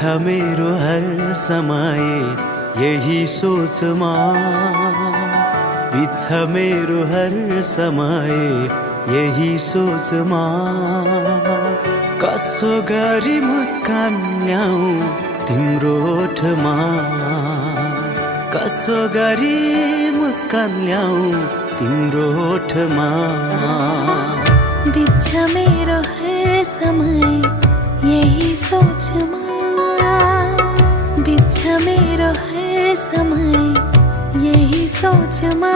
मेरो हर समय यही सोचमा, बित्छ मेरो हर समय यही सोचमा। कसो गरी मुस्कान ल्याऊ तिम्रो ओठमा, कसो गरी मुस्कान ल्याऊ तिम्रो ओठमा। बित्छ मेरो हर समय यही सोचमा, बित्छ मेरो हर समय यही सोचमा।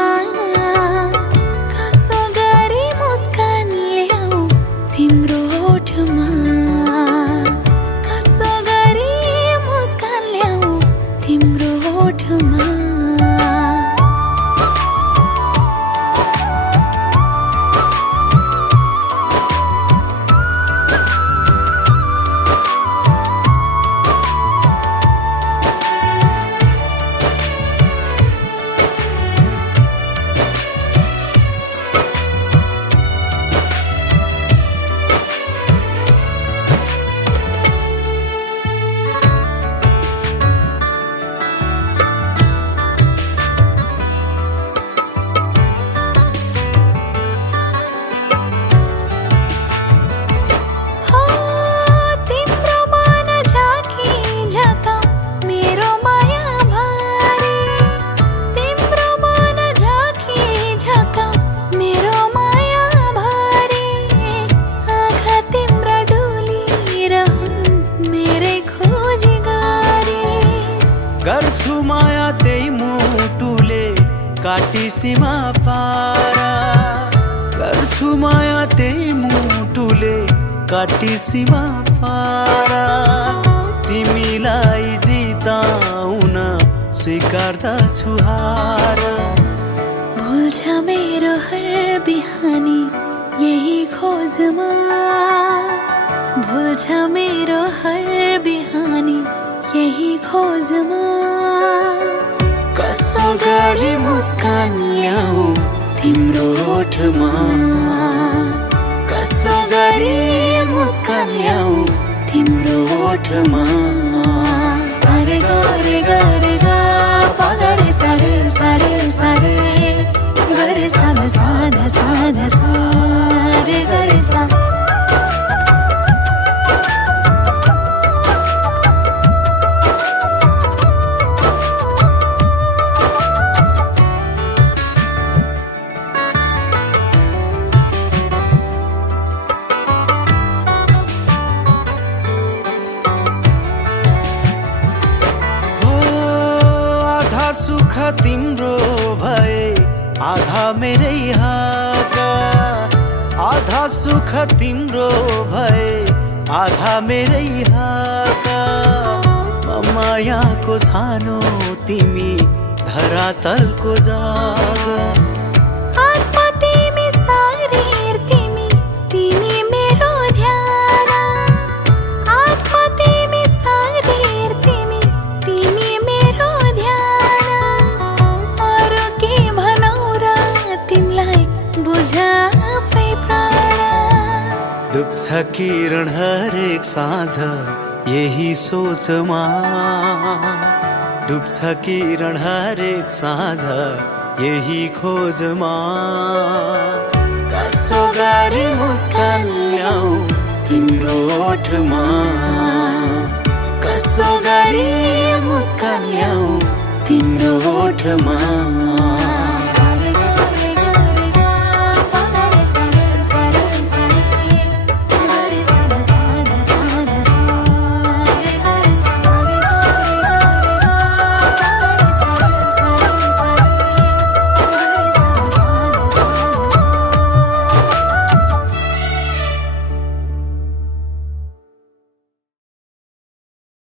कसो गरी मुस्कान ल्याऊ तिम्रो ओठमा, कसो गरी मुस्कान ल्याऊ तिम्रो ओठमा। गर्छु माया त्यही मुटुले काटी सीमा पारा, गर्छु माया त्यही मुटुले काटी सीमा पारा। तिमीलाई जिताउन स्वीकार्दछु हार। भुल्छ मेरो हर बिहानी यही खोजमा, भुल्छ मेरो हर बिहानी यही खोजमा। कसो गरी मुस्कान ल्याऊ तिम्रो ओठमा, कसो गरी मुस्कान ल्याऊ तिम्रो ओठमा। सारे गरे गरे गा पा गरे सारे सारे सारे गरे साधा साधा साधा सारे गरे सा। सुख तिम्रो भए आधा मेरै हात, आधा सुख तिम्रो भए आधा मेरै हात। मायाको छानो तिमी धरातलको जाग, आत्मा तिमी शरीर तिमी तिमी मेरो ध्यान। आत्मा तिमी शरीर तिमी तिमी मेरो ध्यान। अरू के भनौ र तिमीलाई बुझ आफै प्राण। डुब्छ किरण हरेक साँझ यही सोचमा, डुब्छ किरण हरेक साँझ यही खोजमा। कसो गरी मुस्कान ल्याऊ तिम्रो ओठमा, कसो गरी मुस्कान ल्याऊ तिम्रो ओठमा।